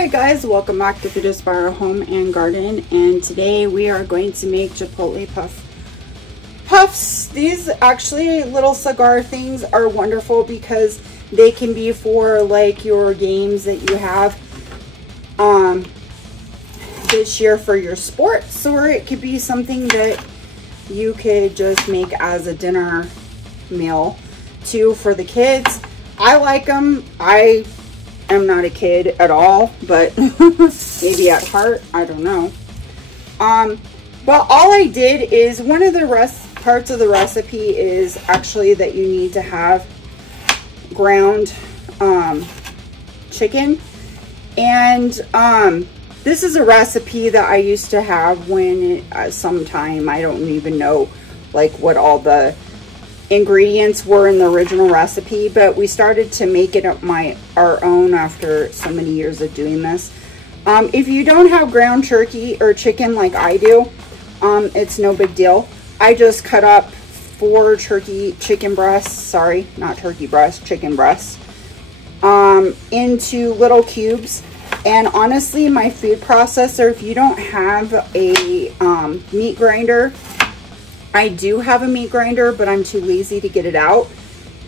Alright guys, welcome back to Food Aspire Home and Garden, and today we are going to make Chipotle puffs. These actually little cigar things are wonderful because they can be for like your games that you have this year for your sports, or it could be something that you could just make as a dinner meal too for the kids. I like them. I am not a kid at all, but maybe at heart, I don't know. But all I did is, one of the parts of the recipe is actually that you need to have ground chicken. And this is a recipe that I used to have when sometime, I don't even know like what all the ingredients were in the original recipe, but we started to make it our own after so many years of doing this. If you don't have ground turkey or chicken like I do, it's no big deal. I just cut up 4 chicken breasts into little cubes. And honestly, my food processor, if you don't have a meat grinder, I do have a meat grinder, but I'm too lazy to get it out.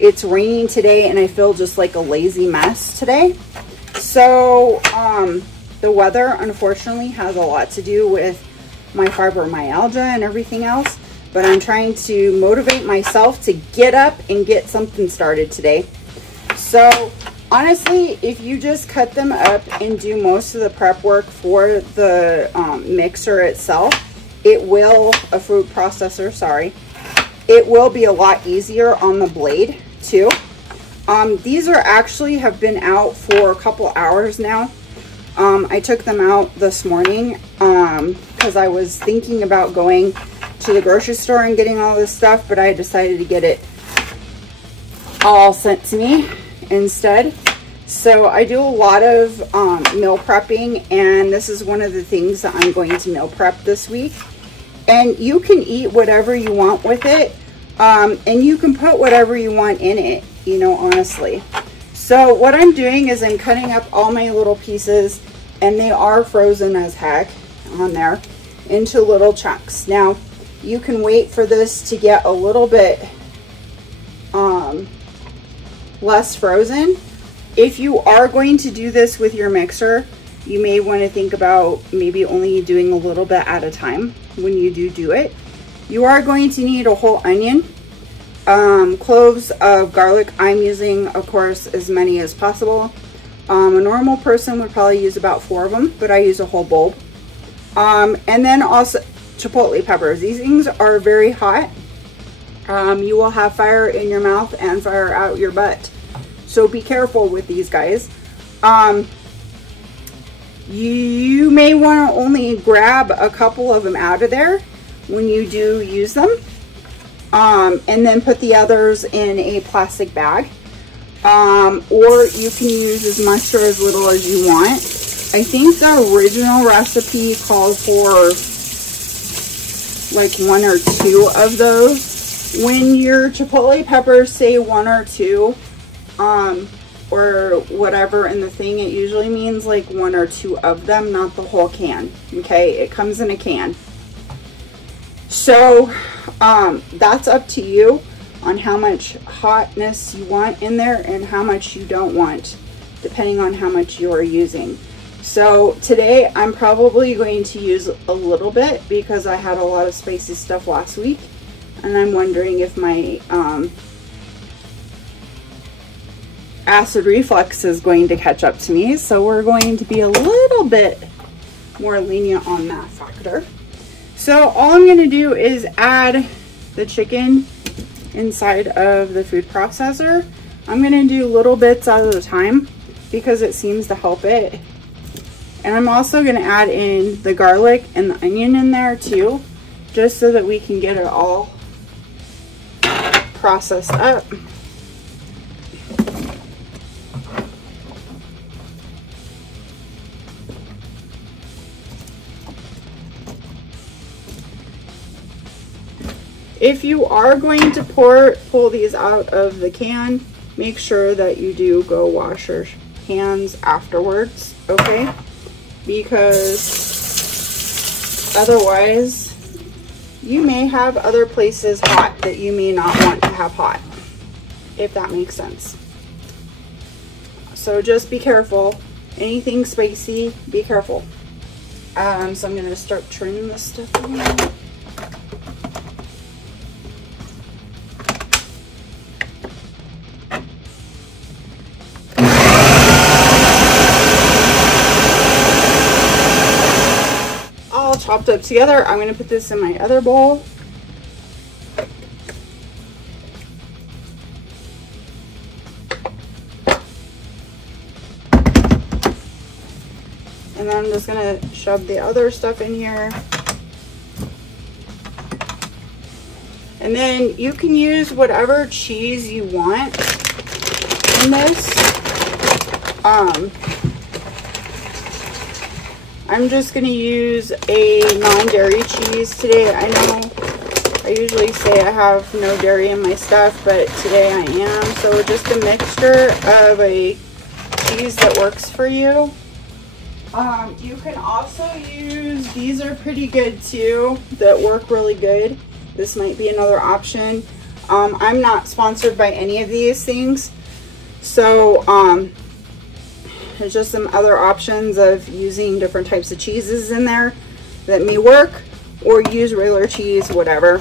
It's raining today and I feel just like a lazy mess today. So the weather unfortunately has a lot to do with my fibromyalgia and everything else, but I'm trying to motivate myself to get up and get something started today. So honestly, if you just cut them up and do most of the prep work for the mixer itself, it will be a lot easier on the blade too. These are actually have been out for a couple hours now. I took them out this morning because I was thinking about going to the grocery store and getting all this stuff, but I decided to get it all sent to me instead. So I do a lot of meal prepping, and this is one of the things that I'm going to meal prep this week. And you can eat whatever you want with it, and you can put whatever you want in it, you know, honestly. So what I'm doing is I'm cutting up all my little pieces, and they are frozen as heck on there, into little chunks. Now you can wait for this to get a little bit less frozen. If you are going to do this with your mixer, you may want to think about maybe only doing a little bit at a time when you do it. You are going to need a whole onion, cloves of garlic. I'm using, of course, as many as possible. A normal person would probably use about 4 of them, but I use a whole bulb. And then also chipotle peppers. These things are very hot. You will have fire in your mouth and fire out your butt. So be careful with these guys. You may want to only grab a couple of them out of there when you do use them, and then put the others in a plastic bag, or you can use as much or as little as you want. I think the original recipe called for like 1 or 2 of those. When your chipotle peppers say 1 or 2, or whatever in the thing, it usually means like 1 or 2 of them, not the whole can. Okay, it comes in a can. So that's up to you on how much hotness you want in there and how much you don't want, depending on how much you are using. So today I'm probably going to use a little bit because I had a lot of spicy stuff last week, and I'm wondering if my acid reflux is going to catch up to me, so we're going to be a little bit more lenient on that factor. So all I'm going to do is add the chicken inside of the food processor. I'm going to do little bits at a time because it seems to help it. And I'm also going to add in the garlic and the onion in there too, just so that we can get it all processed up. If you are going to pull these out of the can, make sure that you do go wash your hands afterwards, okay? Because otherwise you may have other places hot that you may not want to have hot, if that makes sense. So just be careful. Anything spicy, be careful. So I'm going to start turning this stuff around. All chopped up together. I'm going to put this in my other bowl. And then I'm just going to shove the other stuff in here. And then you can use whatever cheese you want in this. I'm just going to use a non-dairy cheese today. I know I usually say I have no dairy in my stuff, but today I am. So just a mixture of a cheese that works for you. You can also use, these are pretty good too, that work really good. This might be another option. I'm not sponsored by any of these things. So there's just some other options of using different types of cheeses in there that may work, or use regular cheese, whatever.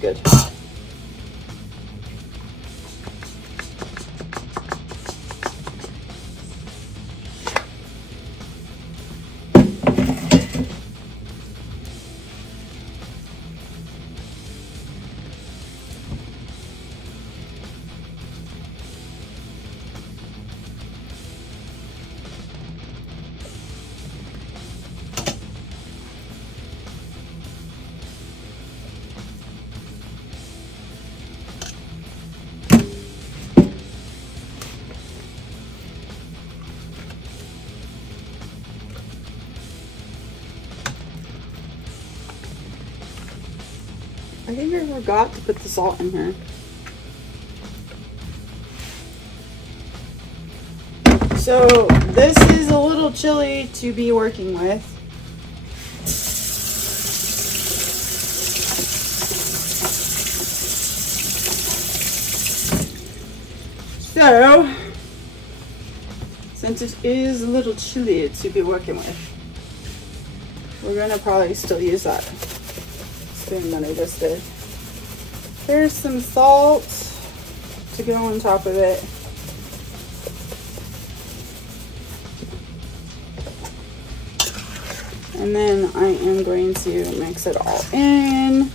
Good. I think I forgot to put the salt in here. So this is a little chili to be working with. So, since it is a little chili to be working with, we're gonna probably still use that spoon that I just did. There's some salt to go on top of it. And then I am going to mix it all in.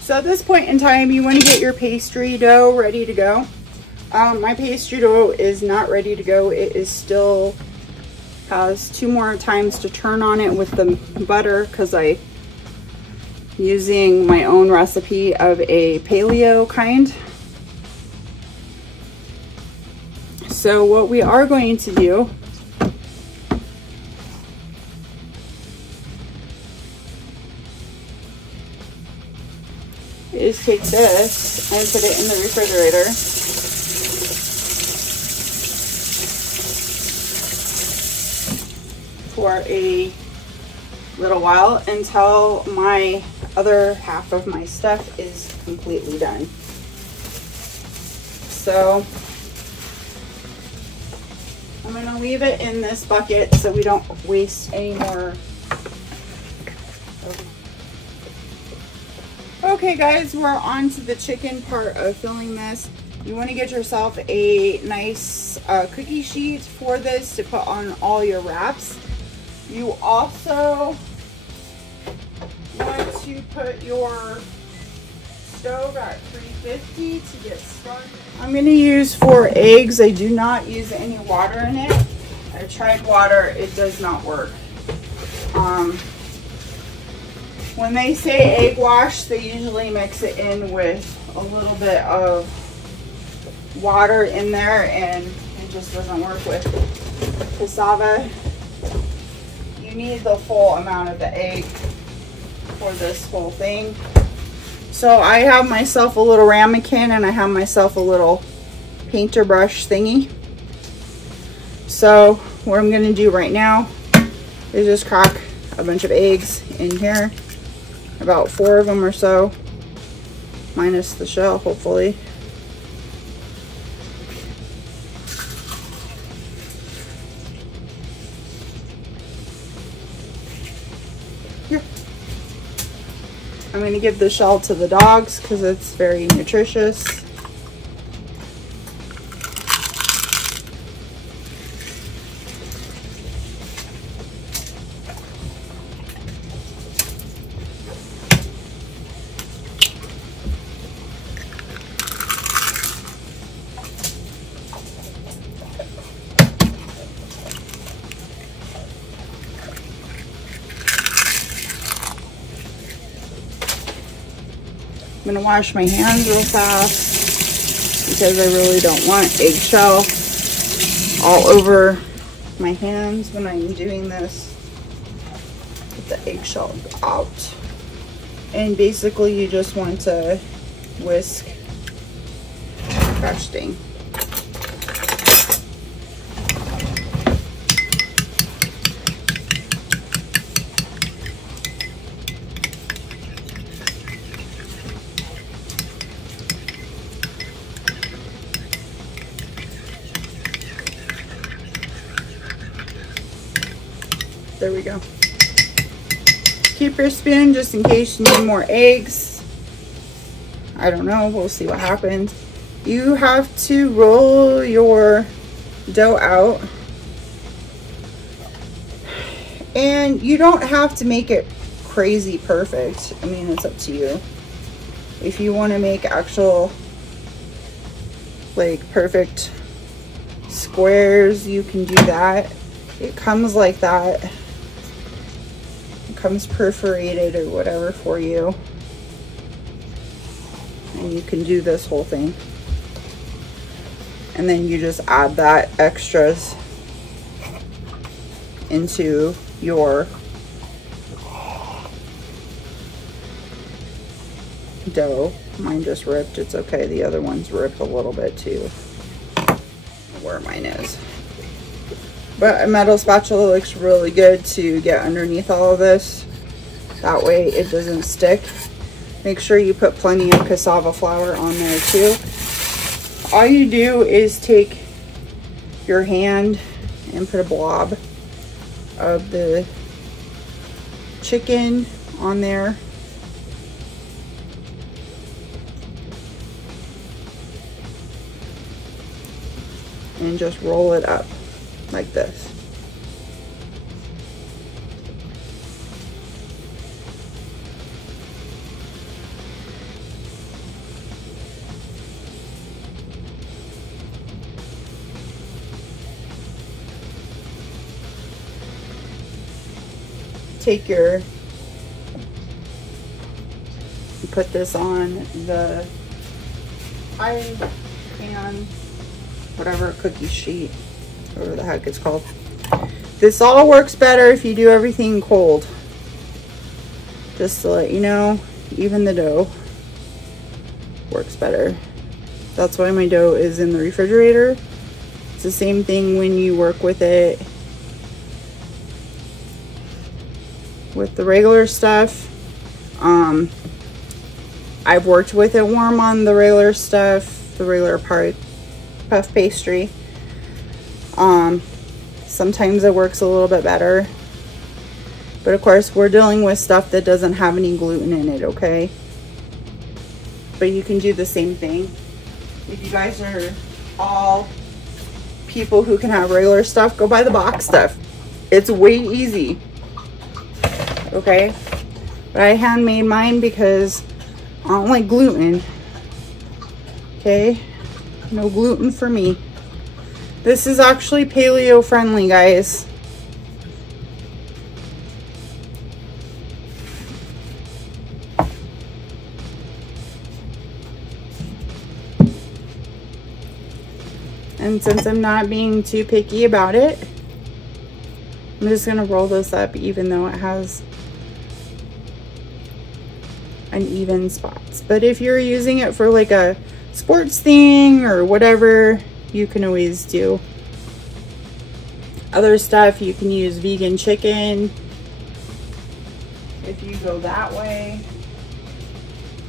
So at this point in time, you want to get your pastry dough ready to go. My pastry dough is not ready to go. It is still has 2 more times to turn on it with the butter because I'm using my own recipe of a paleo kind. So what we are going to do is take this and put it in the refrigerator. For a little while until my other half of my stuff is completely done. So I'm gonna leave it in this bucket so we don't waste any more. Okay guys, we're on to the chicken part of filling this. You want to get yourself a nice cookie sheet for this to put on all your wraps. You also want to put your stove at 350 to get started. I'm going to use 4 eggs. I do not use any water in it. I tried water, it does not work. When they say egg wash, they usually mix it in with a little bit of water in there, and it just doesn't work with cassava. You need the full amount of the egg for this whole thing. So I have myself a little ramekin and I have myself a little painter brush thingy. So what I'm going to do right now is just crack a bunch of eggs in here. About 4 of them or so, minus the shell, hopefully. Here. I'm going to give the shell to the dogs because it's very nutritious. I'm going to wash my hands real fast because I really don't want eggshell all over my hands when I'm doing this. Get the eggshell out. And basically you just want to whisk. Gosh dang. There we go. Keep your spoon just in case you need more eggs. I don't know, we'll see what happens. You have to roll your dough out. And you don't have to make it crazy perfect. I mean, it's up to you. If you want to make actual, like, perfect squares, you can do that. It comes like that. Comes perforated or whatever for you, and you can do this whole thing, and then you just add that extras into your dough. Mine just ripped. It's okay, the other one's ripped a little bit too, where mine is. But a metal spatula looks really good to get underneath all of this. That way it doesn't stick. Make sure you put plenty of cassava flour on there too. All you do is take your hand and put a blob of the chicken on there. And just roll it up like this. Take your, put this on the pie pan, whatever, cookie sheet, whatever the heck it's called. This all works better if you do everything cold. Just to let you know, even the dough works better. That's why my dough is in the refrigerator. It's the same thing when you work with it with the regular stuff. I've worked with it warm on the regular stuff, the regular puff pastry. Sometimes it works a little bit better. But of course, we're dealing with stuff that doesn't have any gluten in it, okay? But you can do the same thing. If you guys are all people who can have regular stuff, go buy the box stuff. It's way easy, okay? But I handmade mine because I don't like gluten, okay? No gluten for me. This is actually paleo friendly, guys. And since I'm not being too picky about it, I'm just gonna roll this up even though it has uneven spots. But if you're using it for like a sports thing or whatever, you can always do other stuff. You can use vegan chicken if you go that way,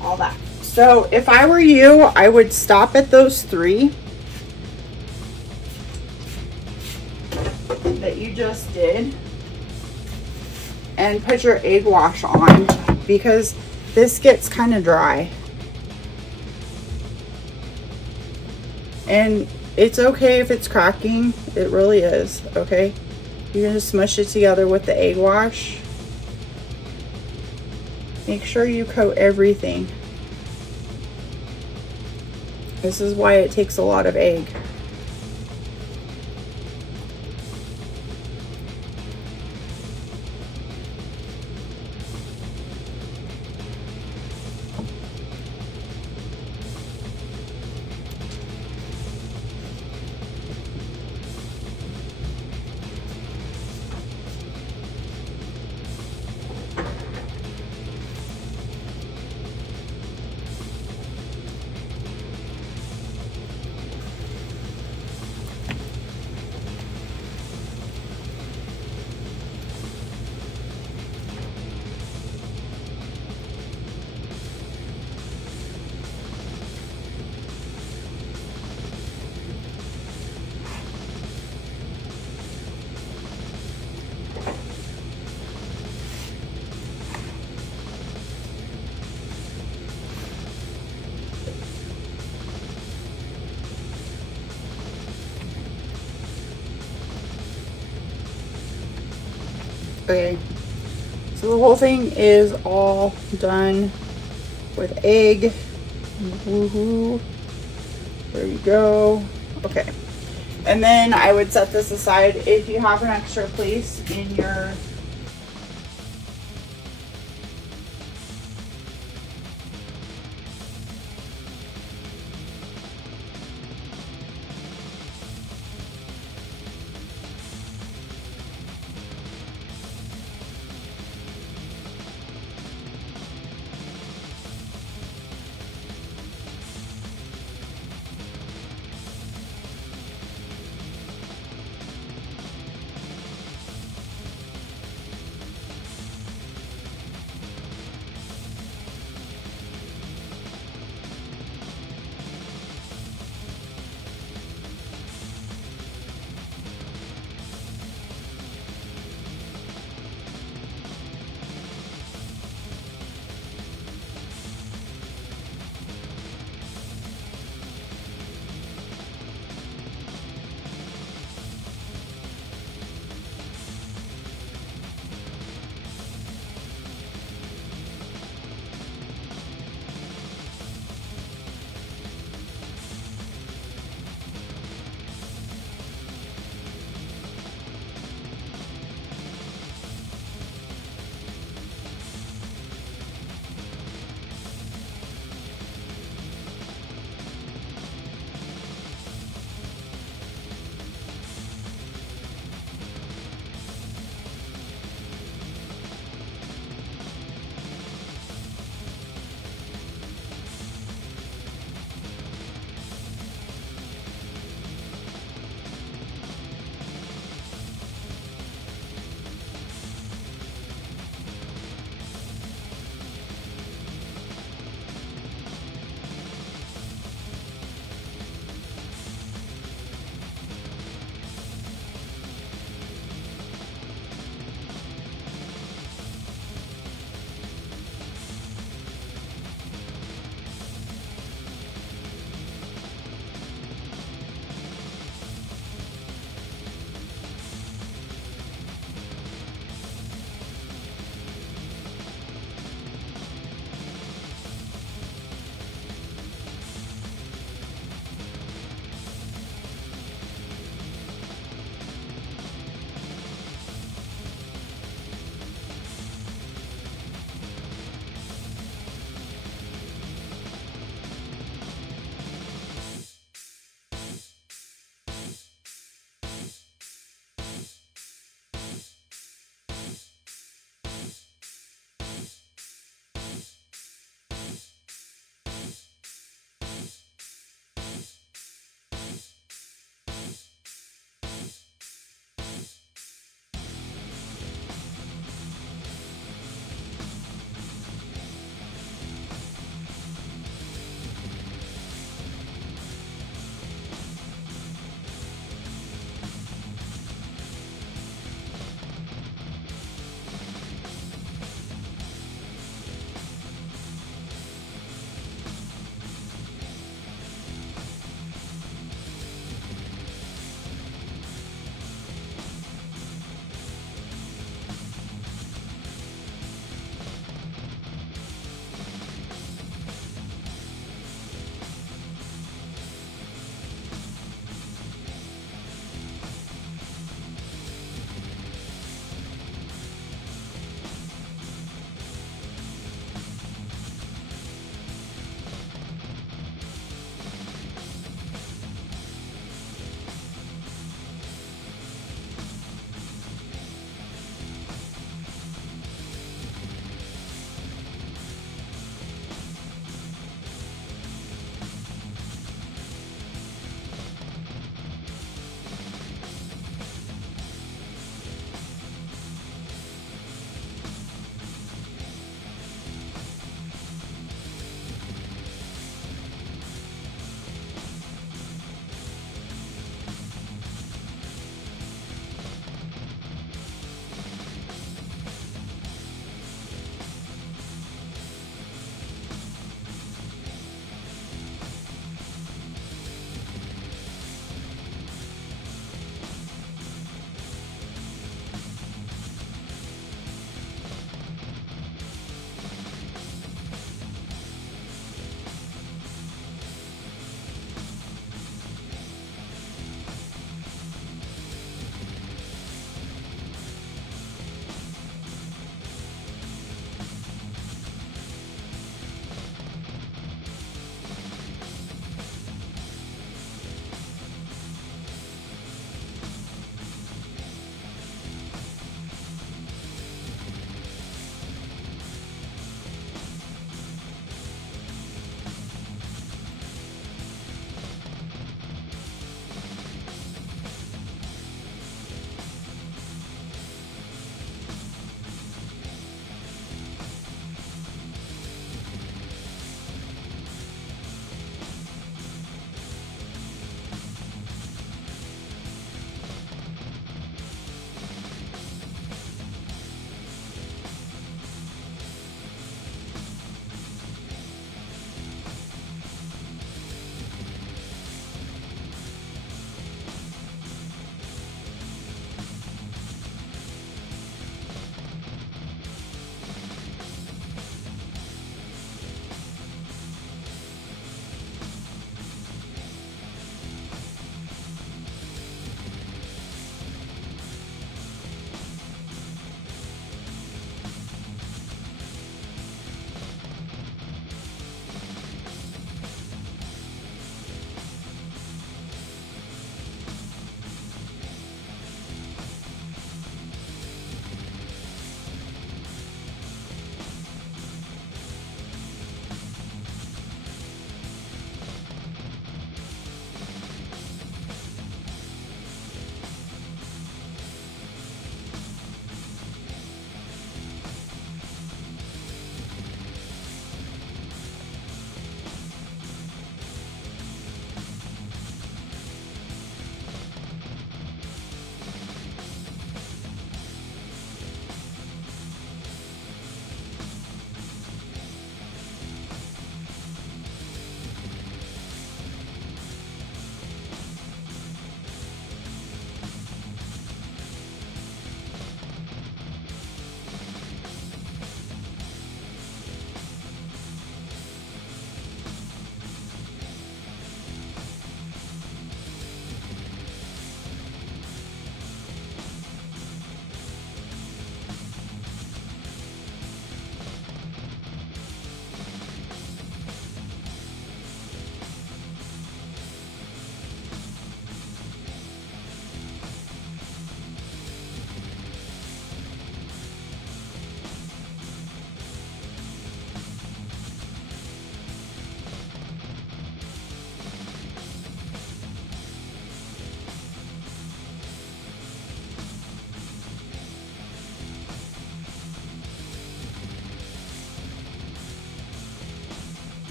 all that. So if I were you, I would stop at those 3 that you just did and put your egg wash on, because this gets kind of dry. And it's okay if it's cracking. It really is, okay? You're gonna smush it together with the egg wash. Make sure you coat everything. This is why it takes a lot of egg. Okay, so the whole thing is all done with egg. Woohoo. There you go. Okay, and then I would set this aside. If you have an extra place in your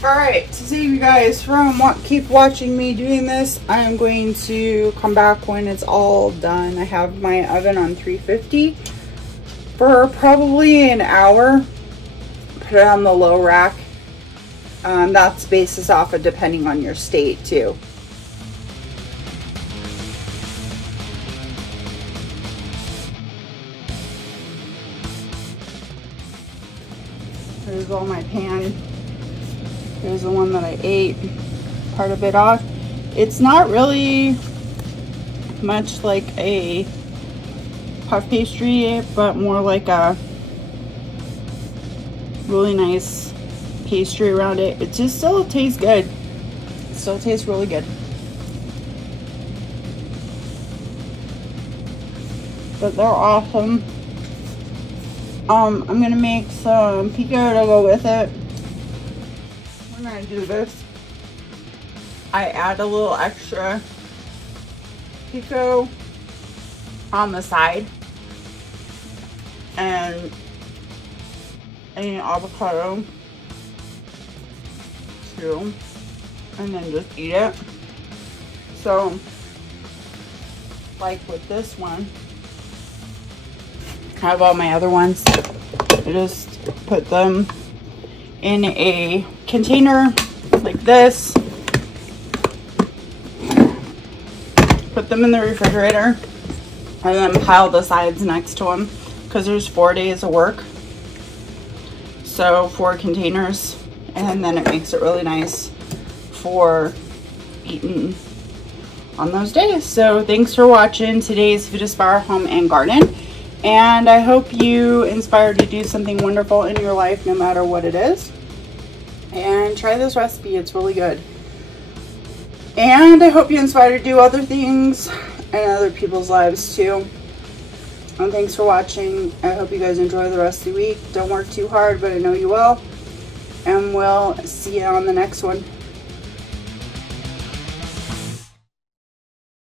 Alright, to save you guys from keep watching me doing this, I am going to come back when it's all done. I have my oven on 350 for probably an hour. Put it on the low rack. That's basis off of depending on your state too. There's all my pan. Here's the one that I ate part of it off. It's not really much like a puff pastry, but more like a really nice pastry around it. It just still tastes good. It still tastes really good. But they're awesome. I'm gonna make some pico to go with it. We're gonna do this. I add a little extra pico on the side and an avocado too, and then just eat it. So, like with this one, I have all my other ones. I just put them in a container like this, put them in the refrigerator, and then pile the sides next to them because there's 4 days of work. So 4 containers, and then it makes it really nice for eating on those days. So thanks for watching today's Food Aspire Home and Garden. And I hope you inspired to do something wonderful in your life, no matter what it is. And try this recipe, it's really good. And I hope you inspired to do other things in other people's lives too. And thanks for watching. I hope you guys enjoy the rest of the week. Don't work too hard, but I know you will. And we'll see you on the next one.